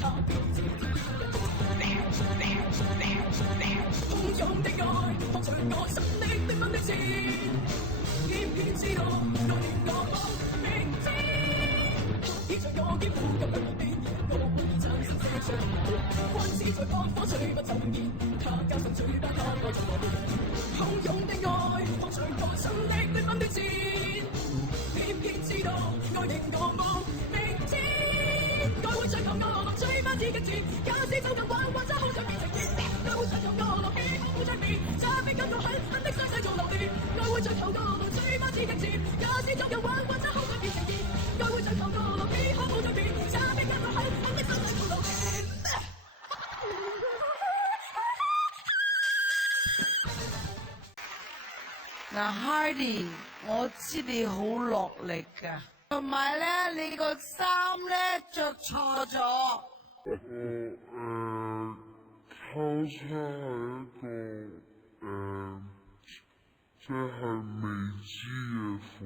他標誌洶湧的愛，放長我心的繽紛的線，偏偏知道來年我冇明天，倚着我肩負今日變現，我本已產生這場幻視在放火吹不走煙，他加上嘴巴他愛着我，洶湧的愛，放長我心的繽紛的線，偏偏知道愛令我冇明天，愛會追求我落追不知極致，假使走近玩或者好想變成熱，愛會追求我落氣候冇轉變，這比感到狠狠的傷勢做流烈，愛會追求我落追不知極致，假使走近玩或者好想變成熱，愛會追求我落氣候冇轉變，這比感到狠狠的傷勢做流烈。嗱 ，Hardy， 我知你好落力㗎，同埋咧，你個衫咧着錯咗。交叉係一個即係未知嘅符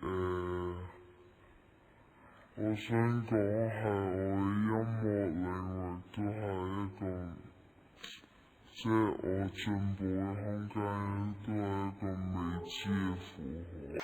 號，而我想講係我嘅音樂領域都係一個。即係我進步嘅空間都係一個未知嘅符號。